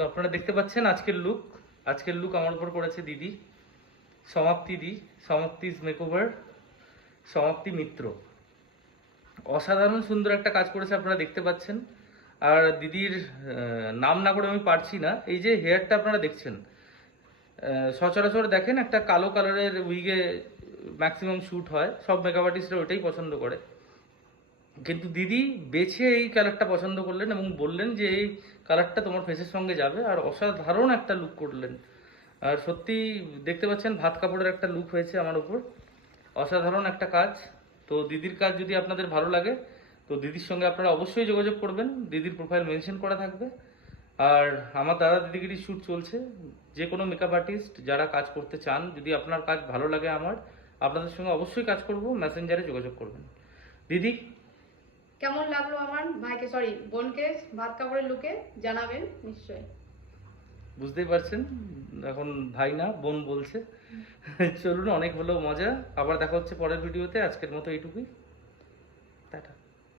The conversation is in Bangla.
তো আপনারা দেখতে পাচ্ছেন আজকের লুক আমার উপর করেছে দিদি সমাপ্তি's মেকওভার, সমাপ্তি মিত্র। অসাধারণ সুন্দর একটা কাজ করেছে, আপনারা দেখতে পাচ্ছেন। আর দিদির নাম না করে আমি পারছি না। এই যে হেয়ারটা আপনারা দেখছেন, সচরাচর দেখেন একটা কালো কালারের উইগে ম্যাক্সিমাম শ্যুট হয়, সব মেকআপ আর্টিস্টরা ওইটাই পছন্দ করে। কিন্তু দিদি বেছে এই কালারটা পছন্দ করলেন এবং বললেন যে এই কালারটা তোমার ফেসের সঙ্গে যাবে, আর অসাধারণ একটা লুক করলেন। আর সত্যি দেখতে পাচ্ছেন ভাত কাপড়ের একটা লুক হয়েছে আমার উপর, অসাধারণ একটা কাজ। তো দিদির কাজ যদি আপনাদের ভালো লাগে তো দিদির সঙ্গে আপনারা অবশ্যই যোগাযোগ করবেন, দিদির প্রোফাইল মেনশন করা থাকবে। আর আমার দাদা দিদিগিরি শ্যুট চলছে, যে কোনো মেকআপ আর্টিস্ট যারা কাজ করতে চান, যদি আপনার কাজ ভালো লাগে আপনাদের সঙ্গে অবশ্যই কাজ করব, মেসেঞ্জারে যোগাযোগ করবেন। দিদি কেমন লাগলো আমার ভাইকে, সরি বোনকে ভাত কাপড়ের লুকে জানাবেন নিশ্চয়ই। বুঝতেই পারছেন এখন ভাই না বোন বলছে। চলুন, অনেক হলো মজা, আবার দেখা হচ্ছে পরের ভিডিওতে। আজকের মতো এইটুকুই, টাটা।